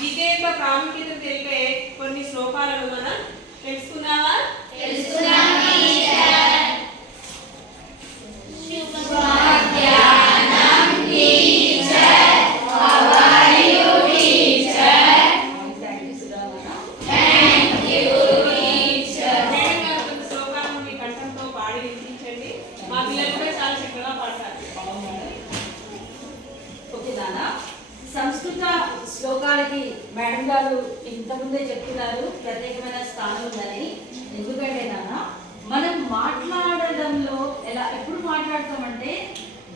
విద్య యొక్క ప్రాముఖ్యత తెలిపే కొన్ని శ్లోకాలను మనం తెలుసుకున్నావా? సంస్కృత శ్లోకాలకి మేడం గారు ఇంతకుముందే చెప్తున్నారు ప్రత్యేకమైన స్థానం ఉందని. ఎందుకంటే నాన్న మనం మాట్లాడడంలో ఎప్పుడు మాట్లాడతామంటే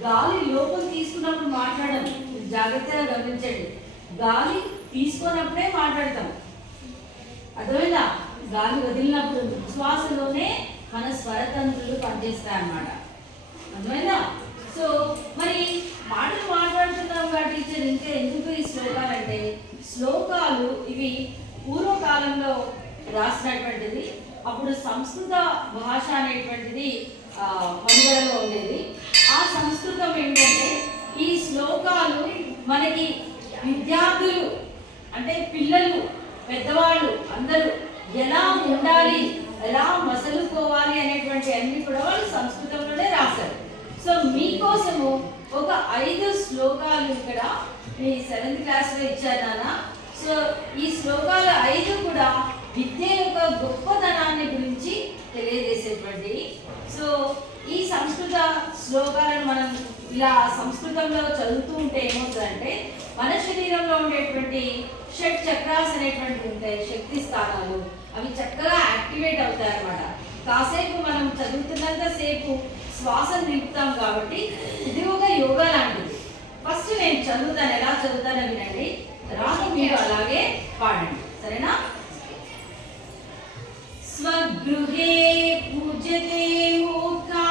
గాలి లోపల తీసుకున్నప్పుడు మాట్లాడడం. జాగ్రత్తగా గమనించండి, గాలి తీసుకున్నప్పుడే మాట్లాడతాం. అర్థమైందా? గాలి వదిలినప్పుడు శ్వాసలోనే మన స్వరతంత్రులు పనిచేస్తాయి అన్నమాట. అర్థమైందా? సో మరి మాటలు మాట్లాడుతున్నాం కాబట్టి టీచర్ ఇంకా ఎందుకు ఈ శ్లోకాలు అంటే, శ్లోకాలు ఇవి పూర్వకాలంలో రాసినటువంటిది. అప్పుడు సంస్కృత భాష అనేటువంటిది మనుగడలో ఉండేది. ఆ సంస్కృతం ఏంటంటే ఈ శ్లోకాలు మనకి విద్యార్థులు అంటే పిల్లలు పెద్దవాళ్ళు అందరూ ఎలా ఉండాలి, ఎలా మసలుకోవాలి అనేటువంటి అన్ని కూడా వాళ్ళు సంస్కృతంలోనే రాశారు. సో మీకోసము ఒక 5 శ్లోకాలు ఇక్కడ మీ 7th క్లాస్లో ఇచ్చారు నాన్న. సో ఈ శ్లోకాలు 5 కూడా విద్య యొక్క గొప్పతనాన్ని గురించి తెలియజేసేటువంటివి. సో ఈ సంస్కృత శ్లోకాలను మనం ఇలా సంస్కృతంలో చదువుతూ ఉంటే ఏమవుతుందంటే మన శరీరంలో ఉండేటువంటి షట్ చక్రాస్ అనేటువంటివి ఉంటాయి, శక్తి స్థానాలు. అవి చక్కగా యాక్టివేట్ అవుతాయి అన్నమాట. కాసేపు మనం చదువుతున్నంత సేపు శ్వాసను నిలుపుతాం కాబట్టి ఇది ఒక యోగా లాంటిది. ఫస్ట్ నేను చదువుతాను, ఎలా చదువుతానో వినండి, తర్వాత మీరు అలాగే పాడండి, సరేనా? స్వగృహే పూజ్యతే మూర్ఖా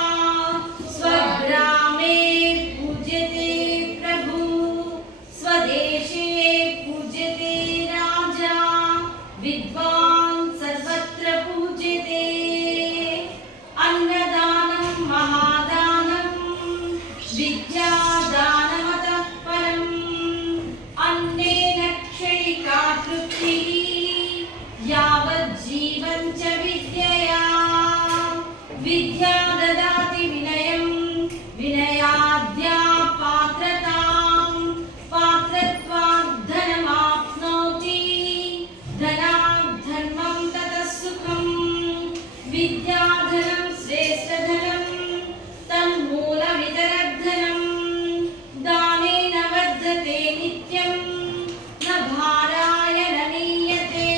స్వగ్రామే పూజ్యతే ప్రభు స్వదేశే పూజ్యతే రాజా విద్వాన్ సర్వత్ర పూజ్యతే అన్నదానం మహాదానం విద్యాదానమతః పరం అన్నేన క్షయికా తృప్తిః యావజ్జీవం చ విద్యయా విద్యా దదాతి వినయం వినయాద్యా పాత్రతాం పాత్రత్వాద్ ధనమాప్నోతి ధనాద్ ధర్మం తతః సుఖం విద్యాధనం శ్రేష్ఠధనం తన్మూలమితరద్ధనం దానేన వర్ధతే నిత్యం న భారాయ న నీయతే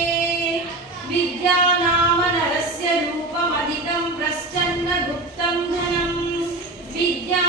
విద్యా నామ నరస్య రూపమధికం ప్రశ్చన్న గుప్తం ధనం విద్యా